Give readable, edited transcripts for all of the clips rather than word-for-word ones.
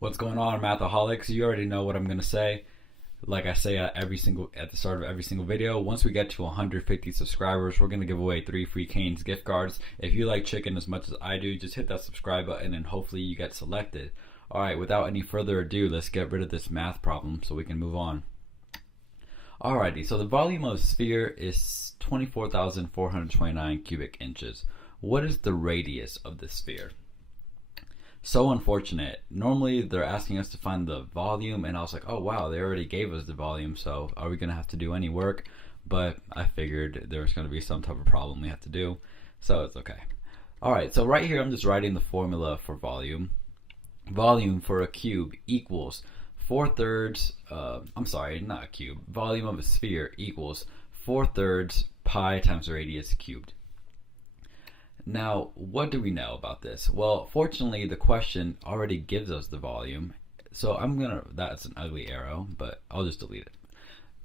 What's going on, Mathaholics? You already know what I'm gonna say. Like I say at the start of every single video, once we get to 150 subscribers, we're gonna give away 3 free Cane's gift cards. If you like chicken as much as I do, just hit that subscribe button and hopefully you get selected. Alright, without any further ado, let's get rid of this math problem so we can move on. Alrighty, so the volume of a sphere is 24,429 cubic inches. What is the radius of the sphere? So unfortunate. Normally they're asking us to find the volume, and I was like, oh wow, they already gave us the volume, so are we gonna have to do any work? But I figured there was gonna be some type of problem we have to do, so it's okay. Alright, so right here I'm just writing the formula for volume. Volume for a cube equals 4/3, I'm sorry, not a cube. Volume of a sphere equals 4/3 pi times radius cubed. Now, what do we know about this? Well, fortunately, the question already gives us the volume. So that's an ugly arrow, but I'll just delete it.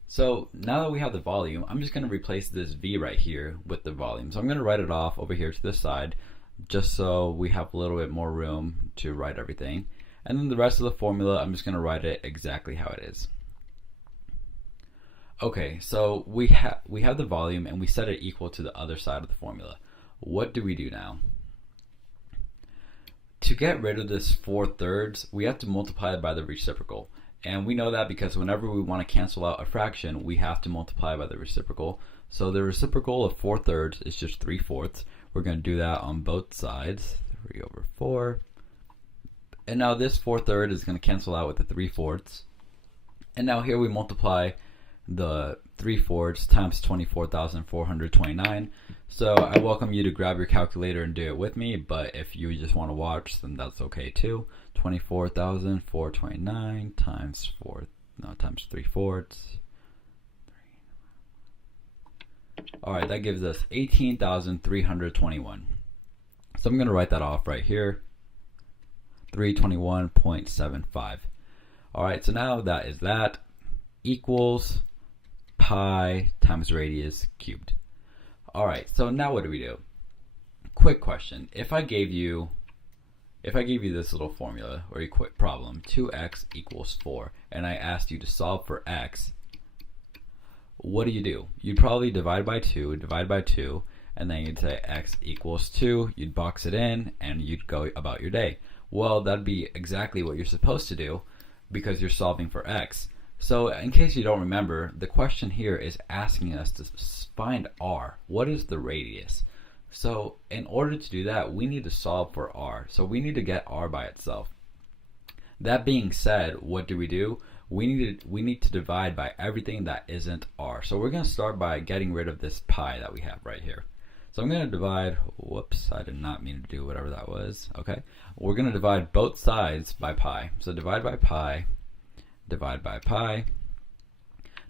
So now that we have the volume, I'm just gonna replace this V right here with the volume. So I'm gonna write it off over here to this side, just so we have a little bit more room to write everything. And then the rest of the formula, I'm just gonna write it exactly how it is. Okay, so we have the volume and we set it equal to the other side of the formula. What do we do now? To get rid of this 4/3, we have to multiply it by the reciprocal. And we know that because whenever we want to cancel out a fraction, we have to multiply by the reciprocal. So the reciprocal of 4/3 is just 3/4. We're going to do that on both sides. 3/4. And now this 4/3 is going to cancel out with the 3/4. And now here we multiply the 3/4 times 24,429. So I welcome you to grab your calculator and do it with me, but if you just want to watch, then that's okay too. 24,429 times 3/4. Alright, that gives us 18,321. So I'm going to write that off right here. 321.75. Alright, so now that equals pi times radius cubed. Alright, so now what do we do? Quick question. If I gave you this little formula or a quick problem, 2x equals 4, and I asked you to solve for x, what do? You'd probably divide by 2, and then you'd say x equals 2, you'd box it in, and you'd go about your day. Well, that'd be exactly what you're supposed to do because you're solving for x. So in case you don't remember, the question here is asking us to find r. What is the radius? So in order to do that, we need to solve for r. So we need to get r by itself. That being said, what do? We need to divide by everything that isn't r. So we're going to start by getting rid of this pi that we have right here. So I'm going to divide, whoops, I did not mean to do whatever that was. Okay, we're going to divide both sides by pi. So divide by pi. Divide by pi.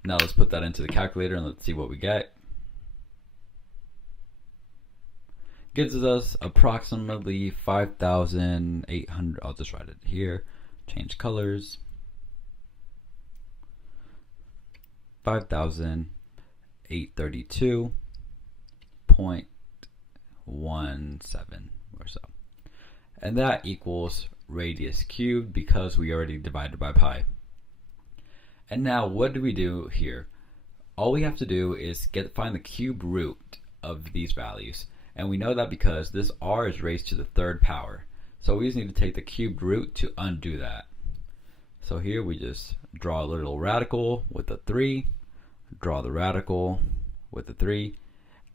Now let's put that into the calculator and let's see what we get. Gives us approximately 5,800. I'll just write it here. Change colors. 5,832.17 or so. And that equals radius cubed because we already divided by pi. And now what do we do here? All we have to do is find the cube root of these values. And we know that because this r is raised to the 3rd power. So we just need to take the cubed root to undo that. So here we just draw a little radical with a 3, draw the radical with a 3.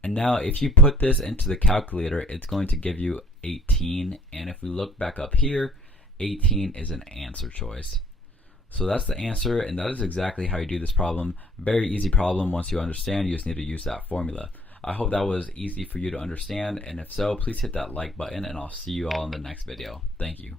And now if you put this into the calculator, it's going to give you 18. And if we look back up here, 18 is an answer choice. So that's the answer, and that is exactly how you do this problem. Very easy problem. Once you understand, you just need to use that formula. I hope that was easy for you to understand, and if so, please hit that like button, and I'll see you all in the next video. Thank you.